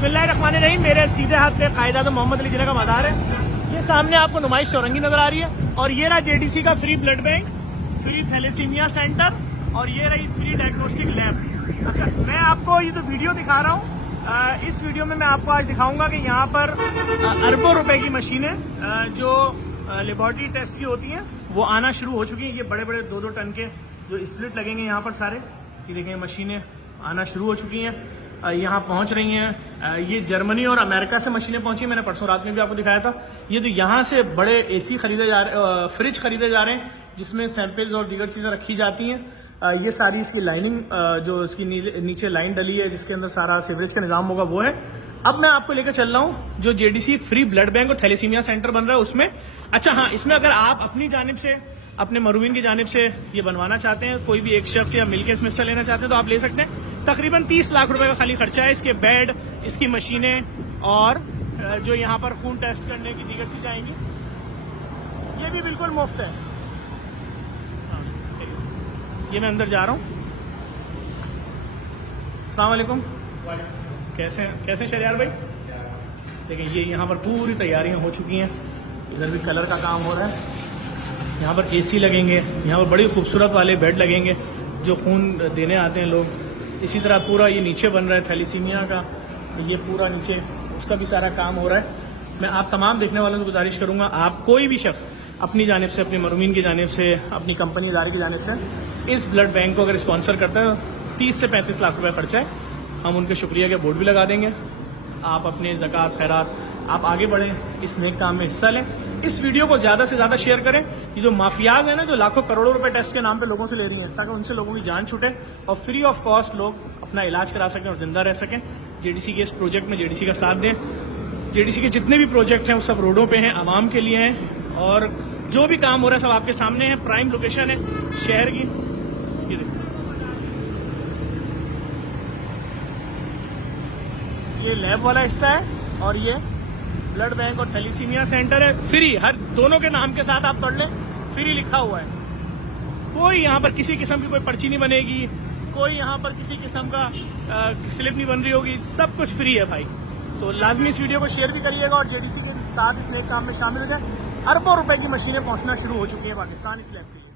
बिस्मिल्लाहिर्रहमानिर्रहीम। मेरे सीधे हाथ पे कायद आज़म मोहम्मद अली जिन्ना का मज़ार है। ये सामने आपको नुमाइश चौरंगी नजर आ रही है और ये रहा जेडीसी का free blood bank, free thalassaemia centre और ये रही फ्री डायग्नोस्टिक लैब। अच्छा, मैं आपको ये जो वीडियो दिखा रहा हूँ, इस वीडियो में मैं आपको आज दिखाऊंगा कि यहाँ पर अरबों रुपए की मशीनें जो लेबॉर्ट्री टेस्ट की होती हैं वो आना शुरू हो चुकी हैं। ये बड़े बड़े 2-2 टन के जो स्प्लिट लगेंगे यहाँ पर सारे, ये देखें मशीनें आना शुरू हो चुकी हैं, यहाँ पहुँच रही हैं। ये जर्मनी और अमेरिका से मशीनें पहुँची, मैंने परसों रात में भी आपको दिखाया था। ये तो यहाँ से बड़े एसी खरीदे जा रहे, फ्रिज खरीदे जा रहे हैं जिसमें सैंपल्स और दीगर चीज़ें रखी जाती हैं। ये सारी इसकी लाइनिंग जो इसकी नीचे लाइन डली है जिसके अंदर सारा सीवरेज का निज़ाम होगा वो है। अब मैं आपको लेकर चल रहा हूँ जो जेडीसी फ्री ब्लड बैंक और थैलेसीमिया सेंटर बन रहा है उसमें। अच्छा हाँ, इसमें अगर आप अपनी जानिब से, अपने मरूमीन की जानिब से ये बनवाना चाहते हैं, कोई भी एक शख्स या मिलकर इसमें हिस्सा लेना चाहते हैं तो आप ले सकते हैं। तकरीबन 30 लाख रुपए का खाली खर्चा है। इसके बेड, इसकी मशीनें और जो यहाँ पर खून टेस्ट करने की दीगर चीज़ें आएंगी, ये भी बिल्कुल मुफ्त है। ये मैं अंदर जा रहा हूँ। अस्सलाम वालेकुम। कैसे शरियार भाई? देखिए ये यहाँ पर पूरी तैयारियाँ हो चुकी हैं। इधर भी कलर का काम हो रहा है। यहाँ पर एसी लगेंगे, यहाँ पर बड़ी खूबसूरत वाले बेड लगेंगे जो खून देने आते हैं लोग। इसी तरह पूरा ये नीचे बन रहा है थैलेसीमिया का, ये पूरा नीचे उसका भी सारा काम हो रहा है। मैं आप तमाम देखने वालों से गुजारिश करूँगा, आप कोई भी शख्स अपनी जानिब से, अपने मरूमीन की जानिब से, अपनी कंपनी इदारे की जानिब से इस ब्लड बैंक को अगर स्पॉन्सर करता है, 30 से 35 लाख रुपए खर्चा है। हम उनके शुक्रिया के बोर्ड भी लगा देंगे। आप अपने ज़कात खैरात आप आगे बढ़ें, इस नेक काम में हिस्सा लें। इस वीडियो को ज़्यादा से ज़्यादा शेयर करें। ये जो माफियाज हैं ना, जो लाखों करोड़ों रुपए टेस्ट के नाम पे लोगों से ले रही हैं, ताकि उनसे लोगों की जान छूटे और फ्री ऑफ कॉस्ट लोग अपना इलाज करा सकें और ज़िंदा रह सकें। जेडीसी के इस प्रोजेक्ट में जेडीसी का साथ दें। जेडीसी के जितने भी प्रोजेक्ट हैं वो सब रोडों पे हैं, आवाम के लिए हैं और जो भी काम हो रहा है सब आपके सामने है। प्राइम लोकेशन है शहर की। ये लैब वाला हिस्सा है और ये ब्लड बैंक और थैलेसीमिया सेंटर है। फ्री, हर दोनों के नाम के साथ आप पढ़ लें, फ्री लिखा हुआ है। कोई यहाँ पर किसी किस्म की कोई पर्ची नहीं बनेगी, कोई यहाँ पर किसी किस्म का स्लिप नहीं बन रही होगी, सब कुछ फ्री है भाई। तो लाजमी इस वीडियो को शेयर भी करिएगा और जेडीसी के साथ इस नए काम में शामिल हो जाए। अरबों रुपए की मशीनें पहुँचना शुरू हो चुकी हैं पाकिस्तान इस लैब के लिए।